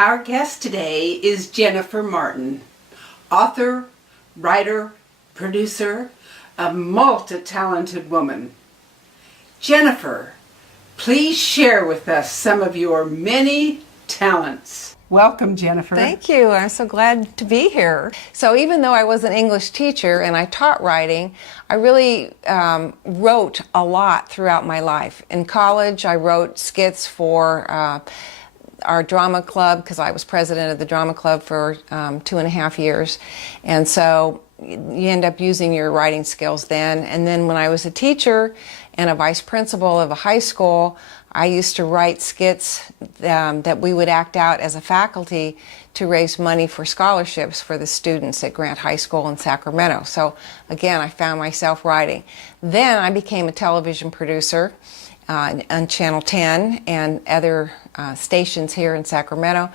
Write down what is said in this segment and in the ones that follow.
Our guest today is Jennifer Martin, author, writer, producer, a multi-talented woman. Jennifer, please share with us some of your many talents. Welcome, Jennifer. Thank you. I'm so glad to be here. So even though I was an English teacher and I taught writing, I really wrote a lot throughout my life. In college, I wrote skits for our drama club because I was president of the drama club for 2.5 years. And so you end up using your writing skills then. And then when I was a teacher and a vice principal of a high school, I used to write skits that we would act out as a faculty to raise money for scholarships for the students at Grant High School in Sacramento. So again, I found myself writing. Then I became a television producer on Channel 10 and other stations here in Sacramento,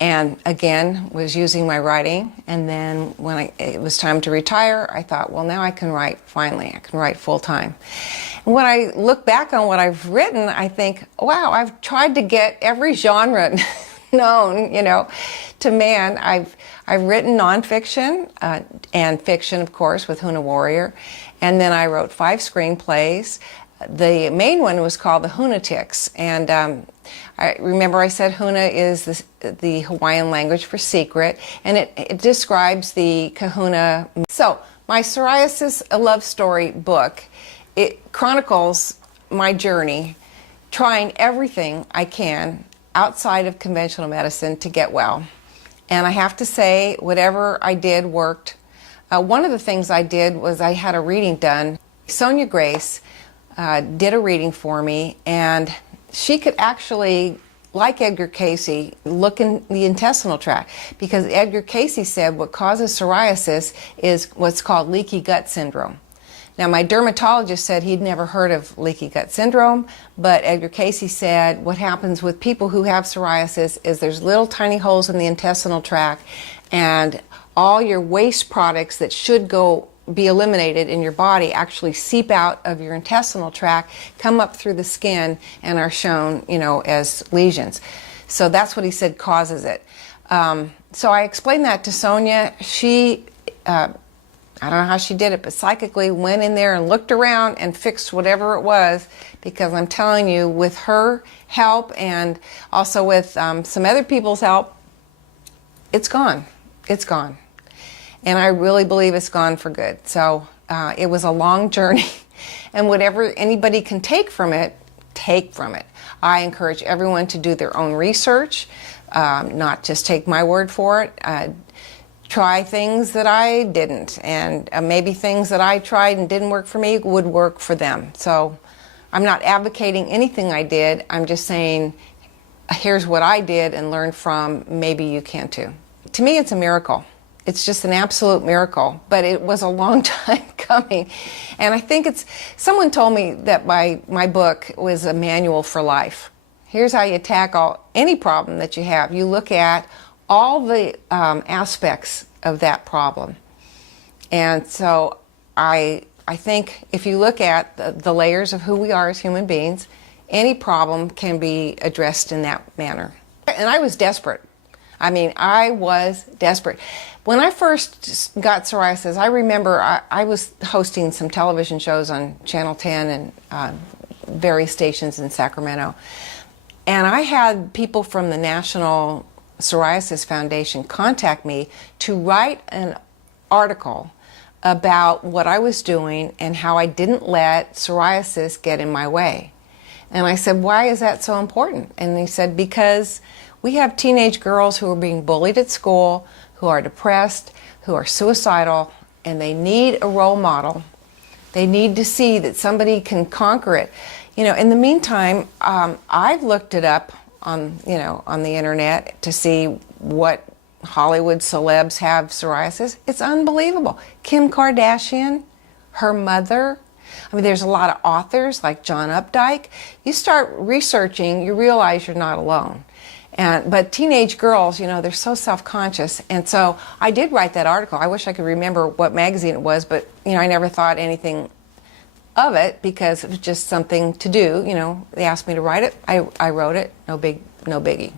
and again was using my writing. And then when it was time to retire, I thought, well, now I can write, finally I can write full-time. And when I look back on what I've written, I think, wow, I've tried to get every genre known, to man. I've written nonfiction and fiction, of course, with Huna Warrior, and then I wrote 5 screenplays. The main one was called The Hunatics, and I remember I said Huna is the Hawaiian language for secret, and it describes the kahuna. So my psoriasis, a love story book, it chronicles my journey, trying everything I can outside of conventional medicine to get well. And I have to say, whatever I did worked. One of the things I did was I had a reading done. Sonia Grace did a reading for me, and she could actually, like Edgar Cayce, look in the intestinal tract, because Edgar Cayce said what causes psoriasis is what's called leaky gut syndrome. Now, my dermatologist said he'd never heard of leaky gut syndrome, but Edgar Cayce said what happens with people who have psoriasis is there's little tiny holes in the intestinal tract, and all your waste products that should be eliminated in your body actually seep out of your intestinal tract, come up through the skin, and are shown, as lesions. So that's what he said causes it. So I explained that to Sonia. She, I don't know how she did it, but psychically went in there and looked around and fixed whatever it was, because I'm telling you, with her help and also with some other people's help, it's gone. It's gone. And I really believe it's gone for good. So it was a long journey, and whatever anybody can take from it, take from it. I encourage everyone to do their own research, not just take my word for it. Try things that I didn't, and maybe things that I tried and didn't work for me would work for them. So I'm not advocating anything I did. I'm just saying, here's what I did and learned from. Maybe you can too. To me, it's a miracle. It's just an absolute miracle, but it was a long time coming. And I think someone told me that my book was a manual for life. Here's how you tackle any problem that you have. You look at all the aspects of that problem. And so I think if you look at the layers of who we are as human beings, any problem can be addressed in that manner. And I was desperate. I was desperate. When I first got psoriasis, I remember I was hosting some television shows on Channel 10 and various stations in Sacramento. And I had people from the National Psoriasis Foundation contact me to write an article about what I was doing and how I didn't let psoriasis get in my way. And I said, why is that so important? And they said, because we have teenage girls who are being bullied at school, who are depressed, who are suicidal, and they need a role model. They need to see that somebody can conquer it. In the meantime, I've looked it up on the internet to see what Hollywood celebs have psoriasis. It's unbelievable. Kim Kardashian, her mother. There's a lot of authors like John Updike. You start researching, you realize you're not alone. But teenage girls, they're so self-conscious. And so I did write that article. I wish I could remember what magazine it was, but, I never thought anything of it because it was just something to do. They asked me to write it. I wrote it. No biggie.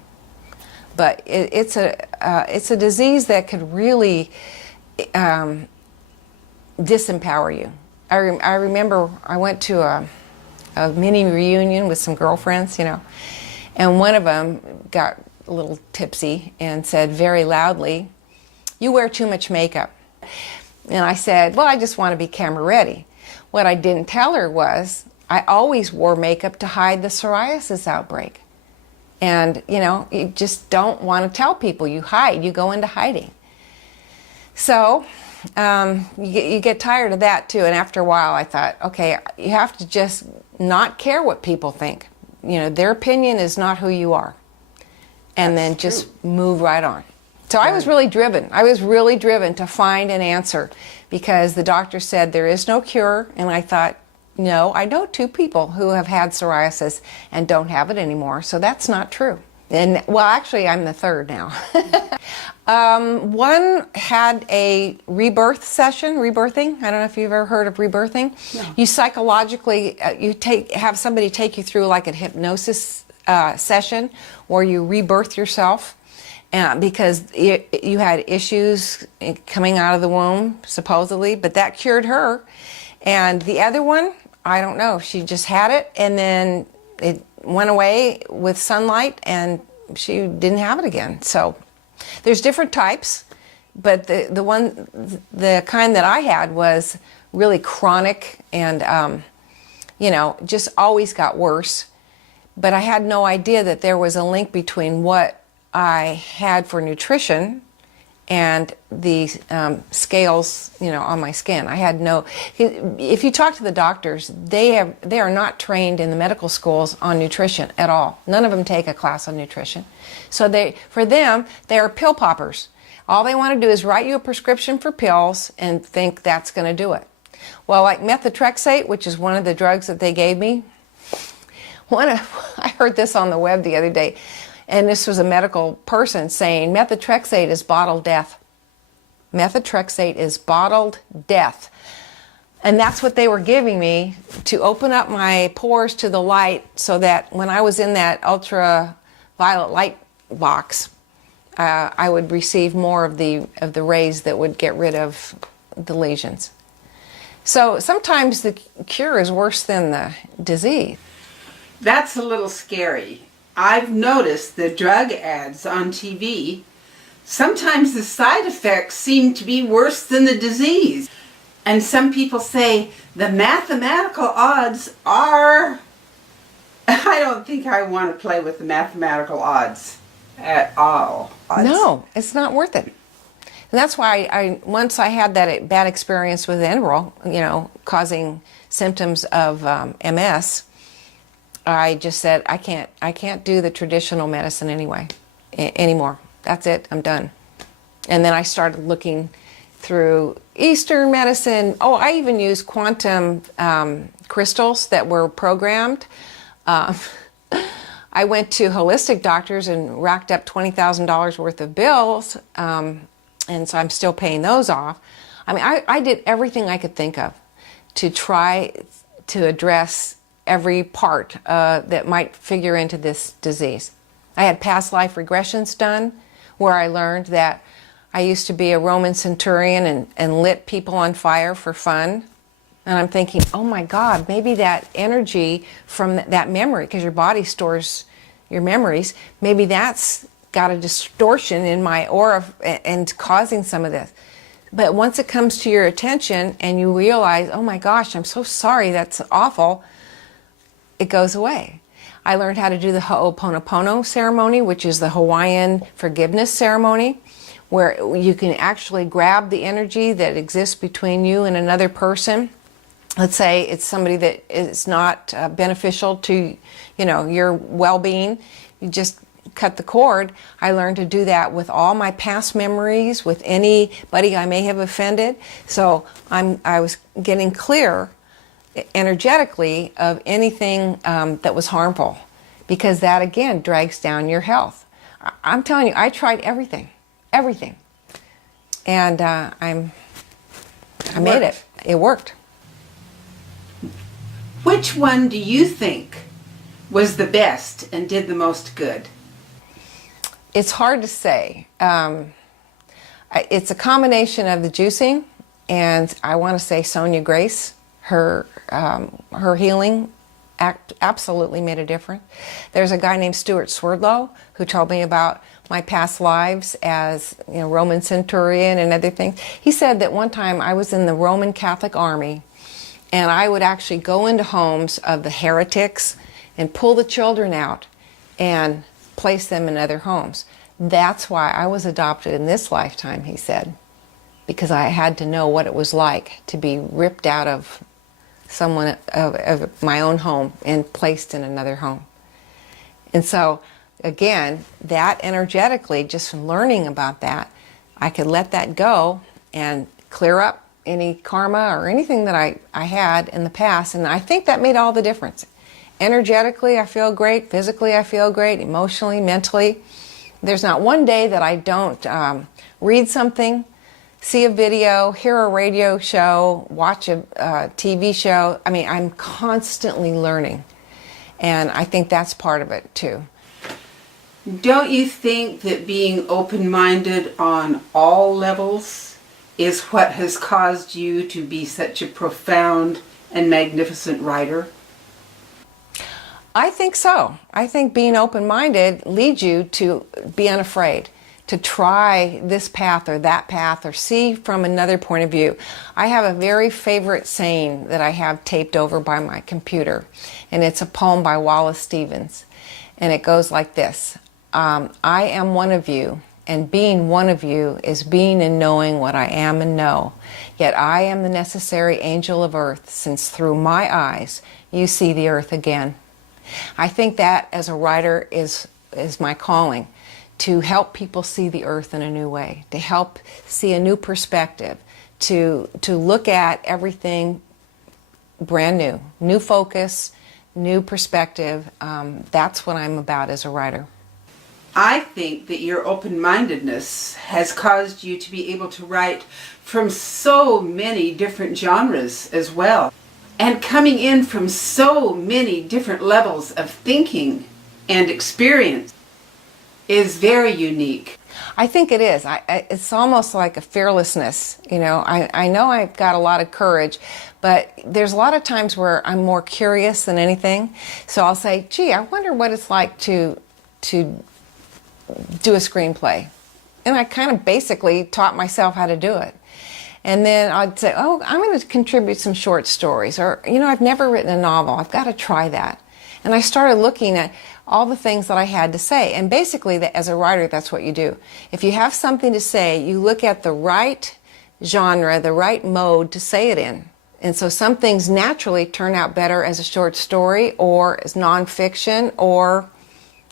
But it's a disease that could really disempower you. I remember I went to a mini reunion with some girlfriends, and one of them got a little tipsy and said very loudly, "You wear too much makeup." And I said, "Well, I just want to be camera ready." What I didn't tell her was I always wore makeup to hide the psoriasis outbreak. And, you just don't want to tell people. You hide. You go into hiding. So you get tired of that, too. And after a while, I thought, okay, you have to just not care what people think. Their opinion is not who you are. And then just move right on. So I was really driven. I was really driven to find an answer because the doctor said there is no cure. And I thought, no, I know 2 people who have had psoriasis and don't have it anymore, so that's not true. And, well, actually, I'm the 3rd now. One had a rebirth session, rebirthing. I don't know if you've ever heard of rebirthing. No. You psychologically, have somebody take you through like a hypnosis session where you rebirth yourself because you had issues coming out of the womb, supposedly, but that cured her. And the other one, I don't know. She just had it, and then it went away with sunlight, and she didn't have it again. So there's different types, but the kind that I had was really chronic and, just always got worse. But I had no idea that there was a link between what I had for nutrition and the scales, on my skin. I had no. If you talk to the doctors, they are not trained in the medical schools on nutrition at all. None of them take a class on nutrition. So for them, they are pill poppers. All they want to do is write you a prescription for pills and think that's going to do it. Well, like methotrexate, which is one of the drugs that they gave me. I heard this on the web the other day. And this was a medical person saying methotrexate is bottled death. Methotrexate is bottled death. And that's what they were giving me to open up my pores to the light so that when I was in that ultraviolet light box, I would receive more of the rays that would get rid of the lesions. So sometimes the cure is worse than the disease. That's a little scary. I've noticed the drug ads on TV. Sometimes the side effects seem to be worse than the disease. And some people say the mathematical odds are... I don't think I want to play with the mathematical odds at all. No, it's not worth it. And that's why once I had that bad experience with Enbrel, causing symptoms of MS, I just said, I can't do the traditional medicine anymore. That's it, I'm done. And then I started looking through Eastern medicine. Oh, I even used quantum crystals that were programmed. I went to holistic doctors and racked up $20,000 worth of bills, and so I'm still paying those off. I mean, I did everything I could think of to try to address every part that might figure into this disease. I had past life regressions done where I learned that I used to be a Roman centurion and lit people on fire for fun. And I'm thinking, oh my God, maybe that energy from that memory, because your body stores your memories, maybe that's got a distortion in my aura and causing some of this. But once it comes to your attention and you realize, oh my gosh, I'm so sorry, that's awful, it goes away. I learned how to do the Ho'oponopono ceremony, which is the Hawaiian forgiveness ceremony, where you can actually grab the energy that exists between you and another person. Let's say it's somebody that is not beneficial to, your well-being. You just cut the cord. I learned to do that with all my past memories, with anybody I may have offended. So I was getting clear energetically of anything that was harmful, because that again drags down your health. I'm telling you, I tried everything, and I made it. It worked. Which one do you think was the best and did the most good? It's hard to say. It's a combination of the juicing, and I want to say Sonia Grace, her healing absolutely made a difference. There's a guy named Stuart Swerdlow who told me about my past lives as, you know, Roman centurion and other things. He said that one time I was in the Roman Catholic Army, and I would actually go into homes of the heretics and pull the children out and place them in other homes. That's why I was adopted in this lifetime, he said, because I had to know what it was like to be ripped out of of my own home and placed in another home. And so, again, that energetically, just from learning about that, I could let that go and clear up any karma or anything that I had in the past. And I think that made all the difference. Energetically, I feel great. Physically, I feel great. Emotionally, mentally. There's not one day that I don't read something, see a video, hear a radio show, watch a TV show. I mean, I'm constantly learning. And I think that's part of it, too. Don't you think that being open-minded on all levels is what has caused you to be such a profound and magnificent writer? I think so. I think being open-minded leads you to be unafraid, to try this path or that path or see from another point of view. I have a very favorite saying that I have taped over by my computer, and it's a poem by Wallace Stevens, and it goes like this. I am one of you, and being one of you is being and knowing what I am and know. Yet I am the necessary angel of earth, since through my eyes you see the earth again. I think that as a writer is my calling, to help people see the earth in a new way, to help see a new perspective, to look at everything brand new focus, new perspective. That's what I'm about as a writer. I think that your open-mindedness has caused you to be able to write from so many different genres as well, and coming in from so many different levels of thinking and experience is very unique. I think it is. It's almost like a fearlessness. You know, I know I've got a lot of courage, but there's a lot of times where I'm more curious than anything. So I'll say, gee, I wonder what it's like to do a screenplay. And I kind of basically taught myself how to do it. And then I'd say, oh, I'm going to contribute some short stories. Or, you know, I've never written a novel. I've got to try that. And I started looking at all the things that I had to say. And basically, as a writer, that's what you do. If you have something to say, you look at the right genre, the right mode to say it in. And so some things naturally turn out better as a short story or as nonfiction or,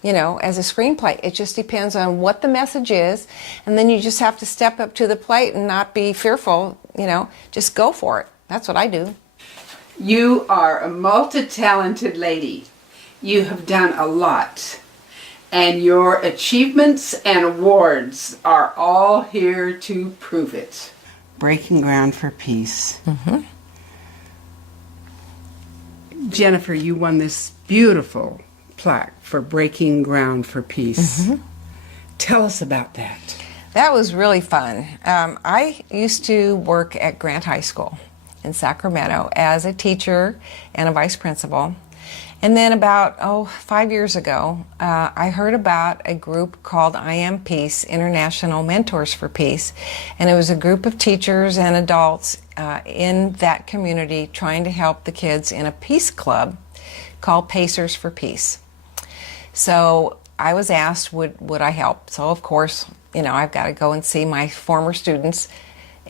you know, as a screenplay. It just depends on what the message is. And then you just have to step up to the plate and not be fearful, you know, just go for it. That's what I do. You are a multi-talented lady. You have done a lot. And your achievements and awards are all here to prove it. Breaking Ground for Peace. Mm-hmm. Jennifer, you won this beautiful plaque for Breaking Ground for Peace. Mm-hmm. Tell us about that. That was really fun. I used to work at Grant High School in Sacramento as a teacher and a vice principal. And then about, 5 years ago, I heard about a group called I Am Peace, International Mentors for Peace. And it was a group of teachers and adults in that community trying to help the kids in a peace club called Pacers for Peace. So I was asked, would I help? So of course, you know, I've got to go and see my former students.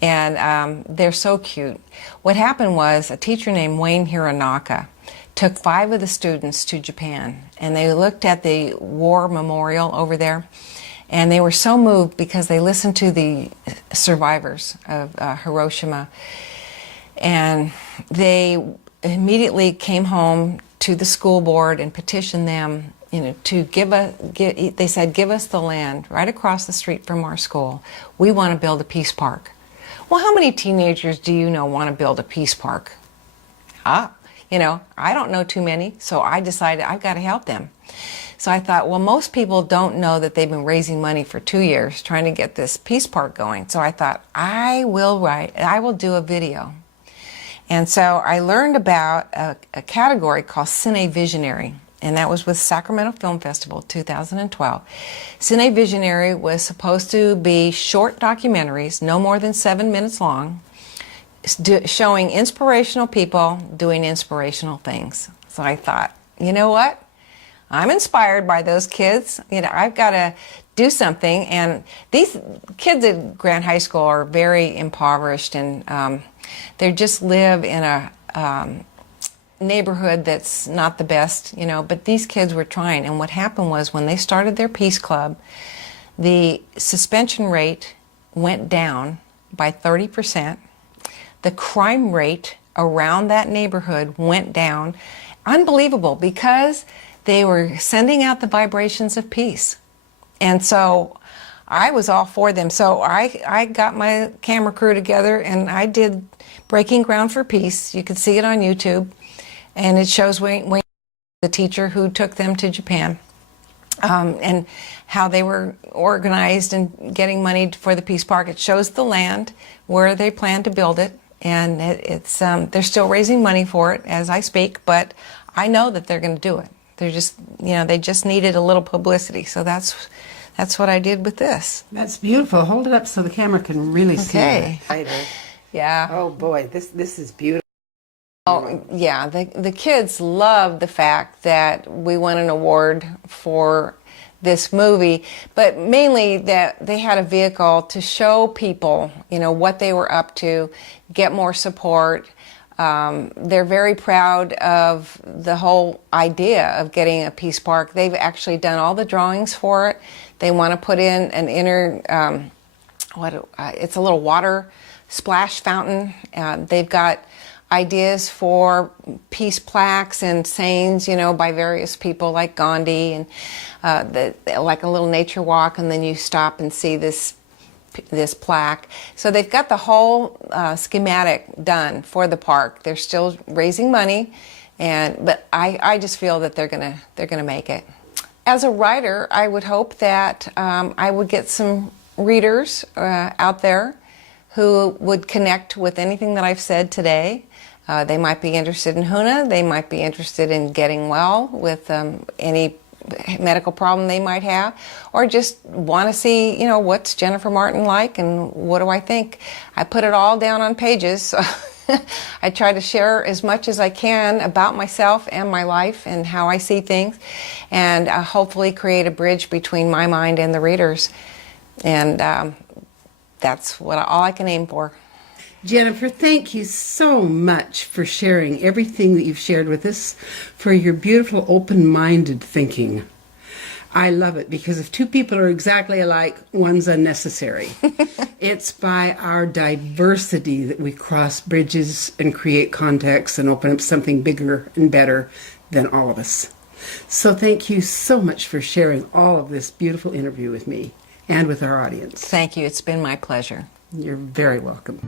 And they're so cute. What happened was a teacher named Wayne Hironaka took 5 of the students to Japan, and they looked at the war memorial over there, and they were so moved because they listened to the survivors of Hiroshima, and they immediately came home to the school board and petitioned them, you know, to they said, give us the land right across the street from our school. We want to build a peace park. Well, how many teenagers do you know want to build a peace park? You know, I don't know too many, so I decided I've got to help them. So I thought, well, most people don't know that they've been raising money for 2 years trying to get this Peace Park going. So I thought, I will do a video. And so I learned about a category called Cine Visionary, and that was with Sacramento Film Festival 2012. Cine Visionary was supposed to be short documentaries, no more than 7 minutes long, showing inspirational people doing inspirational things. So I thought, you know what? I'm inspired by those kids. You know, I've got to do something. And these kids at Grant High School are very impoverished, and they just live in a neighborhood that's not the best, you know, but these kids were trying. And what happened was when they started their Peace Club, the suspension rate went down by 30%. The crime rate around that neighborhood went down. Unbelievable, because they were sending out the vibrations of peace. And so I was all for them. So I got my camera crew together and I did Breaking Ground for Peace. You can see it on YouTube. And it shows Wayne, the teacher who took them to Japan, and how they were organized and getting money for the Peace Park. It shows the land where they plan to build it. And it's they're still raising money for it as I speak, but I know that they're going to do it. They're just, you know, they just needed a little publicity. So that's what I did with this. That's beautiful. Hold it up so the camera can really see it. Okay. Yeah. Oh boy, this is beautiful. Oh, yeah. The kids loved the fact that we won an award for this movie, but mainly that they had a vehicle to show people, you know, what they were up to, get more support. They're very proud of the whole idea of getting a Peace Park. They've actually done all the drawings for it. They want to put in an inner, it's a little water splash fountain. They've got ideas for peace plaques and sayings, you know, by various people like Gandhi, and like a little nature walk, and then you stop and see this plaque. So they've got the whole schematic done for the park. They're still raising money, but I just feel that they're gonna make it. As a writer, I would hope that I would get some readers out there who would connect with anything that I've said today. They might be interested in HUNA. They might be interested in getting well with any medical problem they might have, or just want to see, you know, what's Jennifer Martin like and what do I think. I put it all down on pages. So I try to share as much as I can about myself and my life and how I see things, and hopefully create a bridge between my mind and the readers. And that's all I can aim for. Jennifer, thank you so much for sharing everything that you've shared with us, for your beautiful open-minded thinking. I love it, because if two people are exactly alike, one's unnecessary. It's by our diversity that we cross bridges and create context and open up something bigger and better than all of us. So thank you so much for sharing all of this beautiful interview with me and with our audience. Thank you. It's been my pleasure. You're very welcome.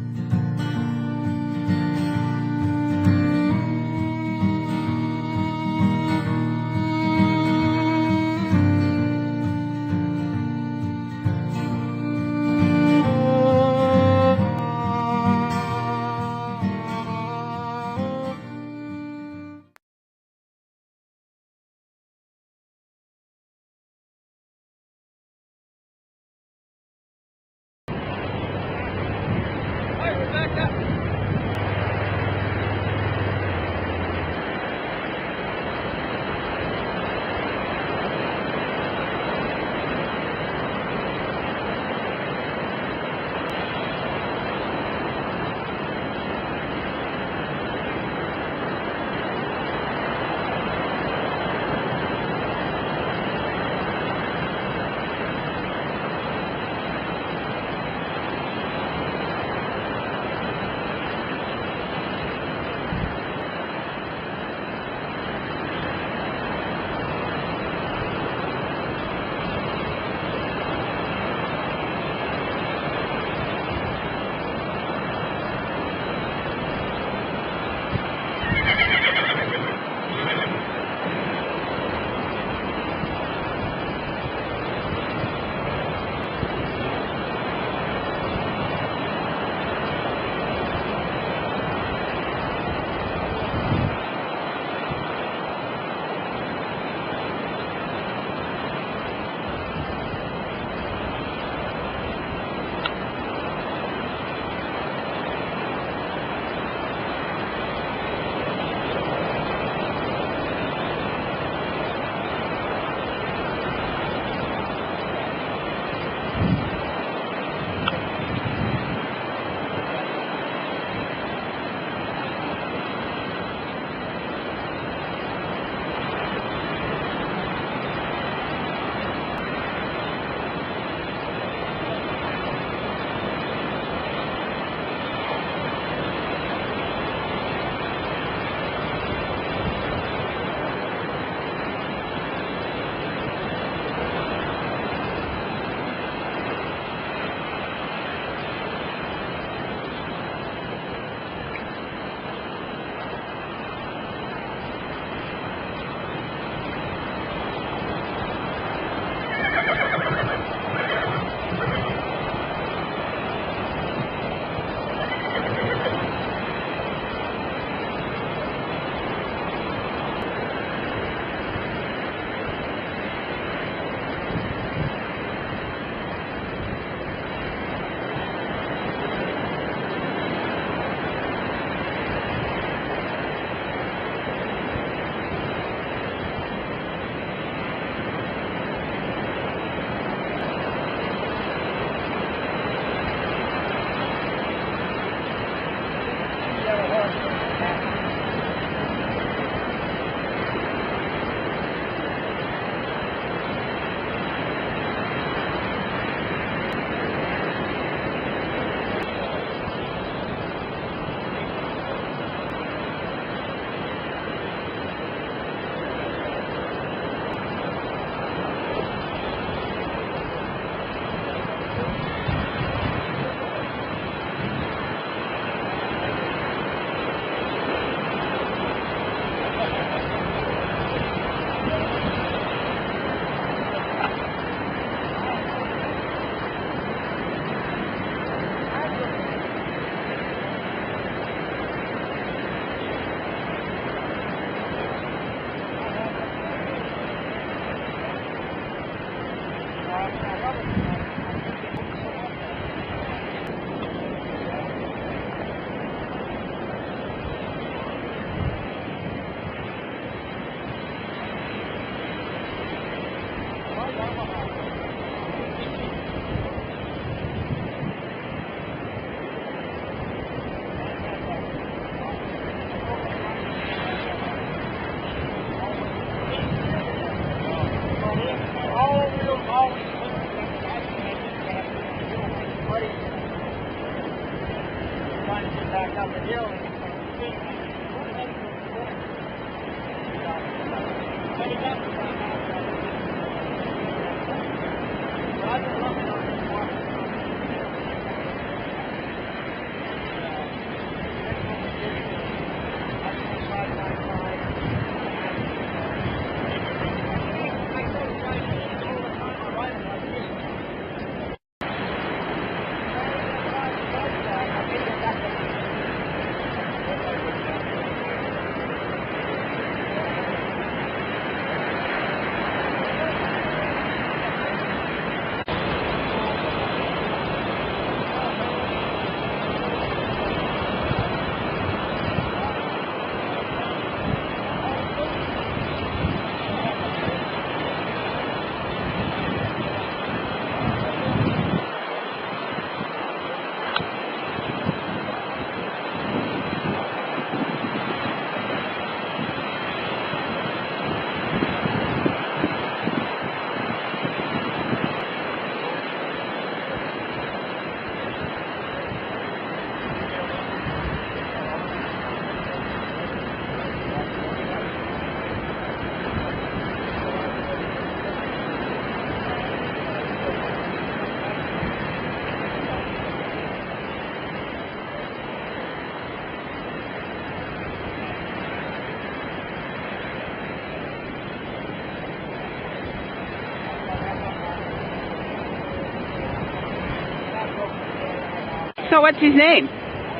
So what's his name?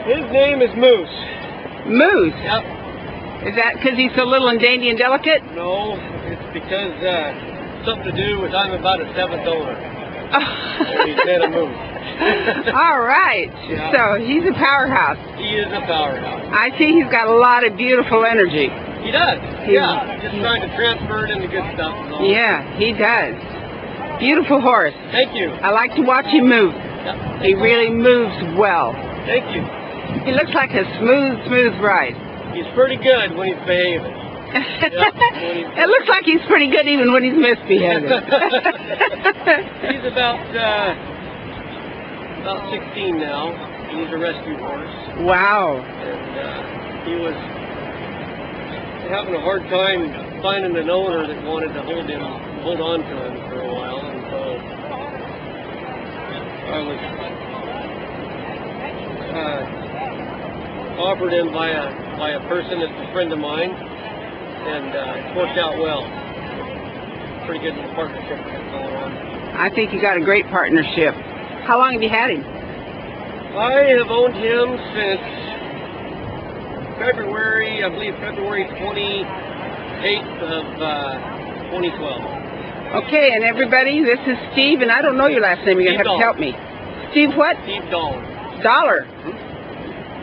His name is Moose. Moose? Yep. Is that because he's so little and dainty and delicate? No, it's because something to do with I'm about a seventh owner. He's been a moose. All right. Yeah. So he's a powerhouse. He is a powerhouse. I see he's got a lot of beautiful energy. He does. Yeah. Just trying to transfer it into good stuff. So. Yeah, he does. Beautiful horse. Thank you. I like to watch him move. Yep. He really moves well. Thank you. He looks like a smooth, smooth ride. He's pretty good when he's behaving. It looks like he's pretty good even when he's misbehaving. He's about 16 now. He's a rescue horse. Wow. And he was having a hard time finding an owner that wanted to hold on to him for a while, and so I was offered him by a person that's a friend of mine, and it's worked out well. Pretty good little partnership going on. I think you got a great partnership. How long have you had him? I have owned him since February, I believe February 28th of 2012. Okay, and everybody, this is Steve, and I don't know your last name. You're going to have to help me. Steve what? Steve Dollar. Dollar.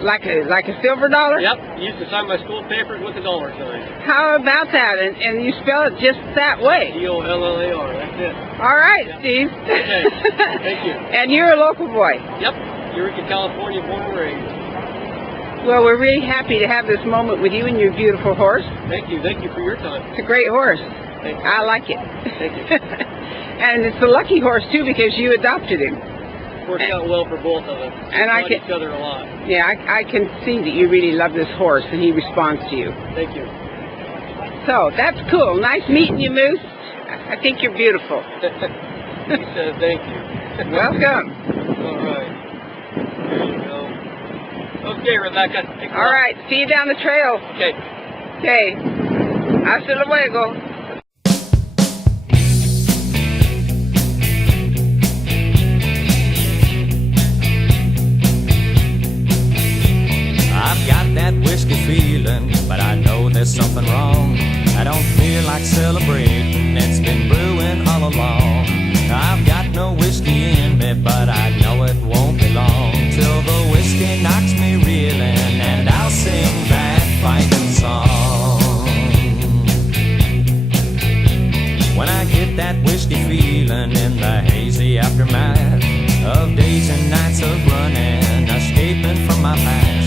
Like a silver dollar? Yep, used to sign my school papers with a dollar sign. How about that? And you spell it just that way. D-O-L-L-A-R, that's it. All right, Yep. Steve. Okay, thank you. And you're a local boy. Yep, Eureka, California, born and raised. Well, we're really happy to have this moment with you and your beautiful horse. Thank you for your time. It's a great horse. Thank you. I like it. Thank you. And it's a lucky horse, too, because you adopted him. Worked out well for both of us. And I like can- each other a lot. Yeah, I can see that you really love this horse, and he responds to you. Thank you. So, that's cool. Nice meeting you, Moose. I think you're beautiful. He says thank you. Welcome. All right. There you go. Okay, Rebecca. Thanks a All lot. right, see you down the trail. Okay. Okay. Hasta luego. I've got that whiskey feeling, but I know there's something wrong. I don't feel like celebrating, it's been brewing all along. I've got no whiskey in me, but I know it won't be long till the whiskey knocks me reeling, and I'll sing that fighting song. When I get that whiskey feeling in the hazy aftermath of days and nights of running, escaping from my past,